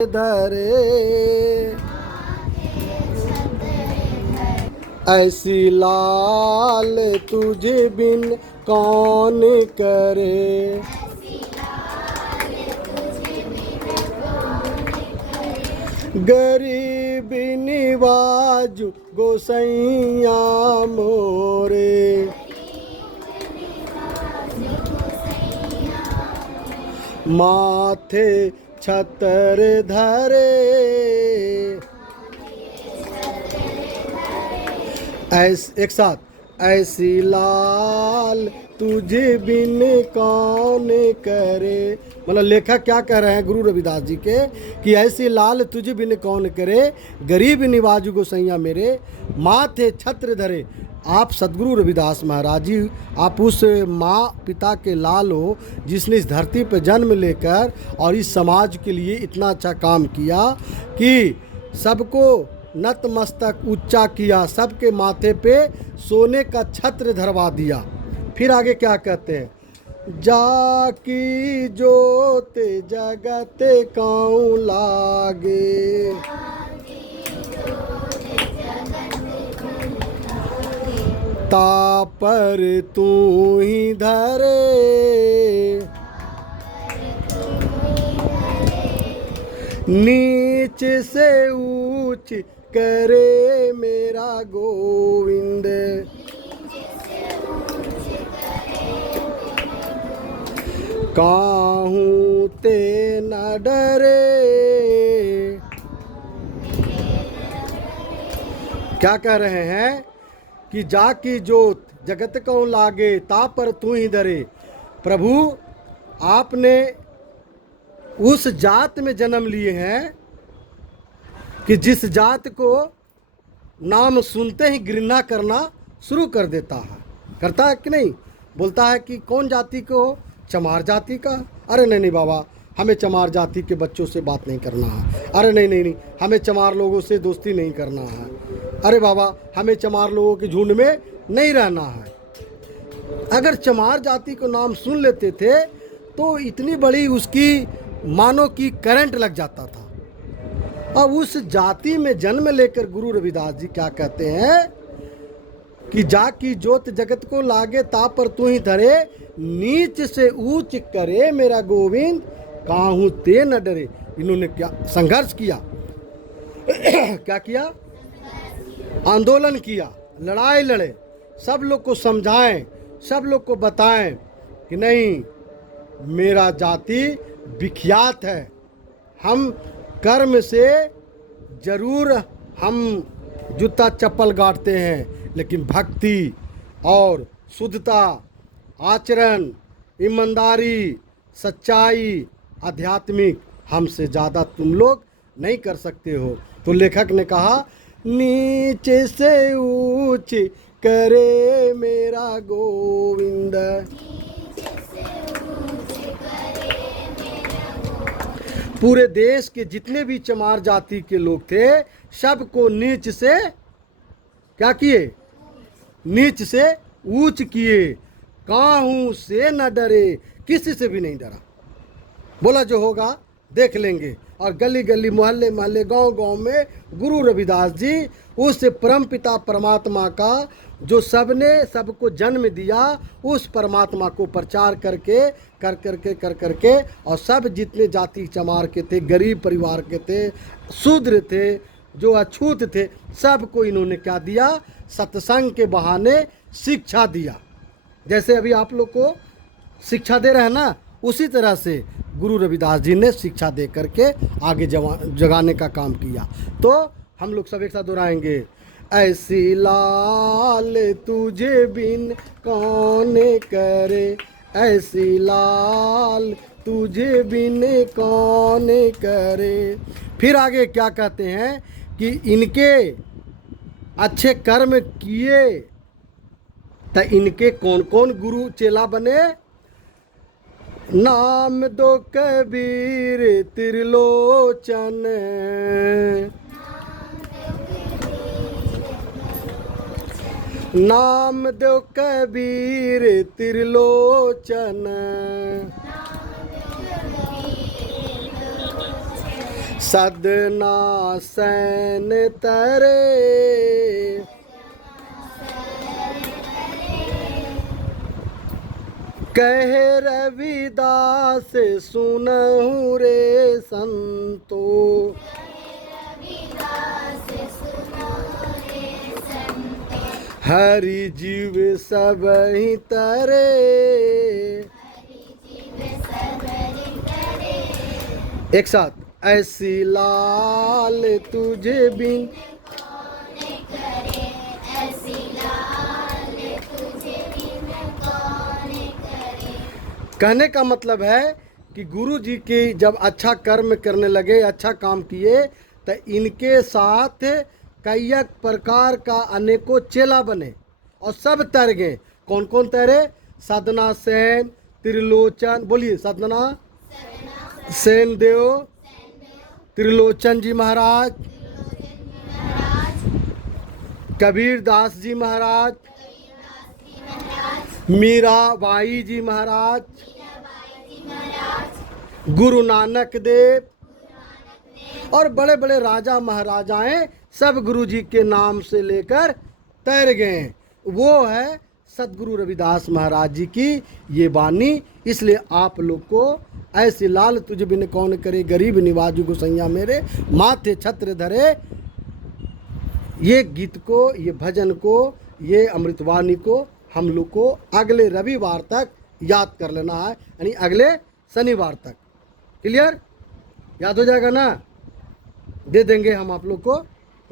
धरे ऐसी लाल तुझे बिन कौन करे। गरीब निवाजु गोसैया मोरे, माथे छतर धरे एक साथ ऐसी लाल तुझे बिन कौन करे। मतलब लेखक क्या कह रहे हैं गुरु रविदास जी के कि ऐसी लाल तुझे बिन कौन करे, गरीब निवाजु गोसैया मेरे, माथे छत्र धरे। आप सदगुरु रविदास महाराज जी, आप उस माँ पिता के लाल हो जिसने इस धरती पर जन्म लेकर और इस समाज के लिए इतना अच्छा काम किया कि सबको नतमस्तक ऊंचा किया, सबके माथे पे सोने का छत्र धरवा दिया। फिर आगे क्या कहते हैं, जाकी जोत जगत काऊ लागे, तापर तू ही धरे, नीच से ऊंच करे मेरा गोविंद, काहू ते न डरे। क्या कह रहे हैं कि जाकी जोत जगत को लागे, ता पर तू ही धरे। प्रभु आपने उस जात में जन्म लिए हैं कि जिस जात को नाम सुनते ही घृणा करना शुरू कर देता है, करता है कि नहीं? बोलता है कि कौन जाति को हो? चमार जाति का। अरे नहीं नहीं बाबा, हमें चमार जाति के बच्चों से बात नहीं करना है। अरे नहीं नहीं नहीं, हमें चमार लोगों से दोस्ती नहीं करना है। अरे बाबा, हमें चमार लोगों के झुंड में नहीं रहना है। अगर चमार जाति को नाम सुन लेते थे तो इतनी बड़ी उसकी मानो कि करंट लग जाता था। अब उस जाति में जन्म लेकर गुरु रविदास जी क्या कहते हैं कि जाकी जोत जगत को लागे, ता पर तू ही धरे, नीच से ऊंच करे मेरा गोविंद, काहू ते न डरे। इन्होंने क्या संघर्ष किया क्या किया? आंदोलन किया, लड़ाई लड़े, सब लोग को समझाएं, सब लोग को बताएं कि नहीं, मेरा जाति विख्यात है, हम कर्म से जरूर हम जूता चप्पल गाड़ते हैं, लेकिन भक्ति और शुद्धता, आचरण, ईमानदारी, सच्चाई, आध्यात्मिक हमसे ज़्यादा तुम लोग नहीं कर सकते हो। तो लेखक ने कहा, नीचे से ऊंच करे मेरा गोविंद, पूरे देश के जितने भी चमार जाति के लोग थे सबको नीच से क्या किए? नीच से ऊंच किए, काहू से न डरे, किसी से भी नहीं डरा। बोला जो होगा देख लेंगे। और गली गली, मोहल्ले मोहल्ले, गांव गांव में गुरु रविदास जी उस परम पिता परमात्मा का जो सबने सबको जन्म दिया, उस परमात्मा को प्रचार करके कर करके और सब जितने जाति चमार के थे, गरीब परिवार के थे, शूद्र थे, जो अछूत थे, सबको इन्होंने क्या दिया? सत्संग के बहाने शिक्षा दिया। जैसे अभी आप लोग को शिक्षा दे रहे हैं ना, उसी तरह से गुरु रविदास जी ने शिक्षा दे करके आगे जगाने का काम किया। तो हम लोग सब एक साथ दोहराएंगे, ऐसी लाल तुझे बिन कौन करे, ऐसी लाल तुझे बिन कौन करे। फिर आगे क्या कहते हैं कि इनके अच्छे कर्म किए तो इनके कौन कौन गुरु चेला बने? नाम दो कबीर त्रिलोचन, नाम दो कबीर त्रिलोचन, सदना सैन तरे, कहे रविदास सुनहु रे संतो। हरि जीव सब ही तरे, एक साथ। ऐसी लाल तुझे बिन, कहने का मतलब है कि गुरु जी की जब अच्छा कर्म करने लगे, अच्छा काम किए, तो इनके साथ कई प्रकार का अनेकों चेला बने और सब तैर गए। कौन कौन तैरे? सदना सेन, त्रिलोचन, बोलिए, सदना सेन देव, त्रिलोचन जी महाराज, कबीर दास जी महाराज, मीराबाई जी महाराज, गुरु नानक देव, और बड़े बड़े राजा महाराजाएं सब गुरु जी के नाम से लेकर तैर गए। वो है सदगुरु रविदास महाराज जी की ये वाणी। इसलिए आप लोग को ऐसी लाल तुझ बिन कौन करे, गरीब निवाजु गोसैया मेरे, माथे छत्र धरे, ये गीत को, ये भजन को, ये अमृतवाणी को हम लोग को अगले रविवार तक याद कर लेना है, यानी अगले शनिवार तक। क्लियर? याद हो जाएगा ना? दे देंगे हम आप लोग को।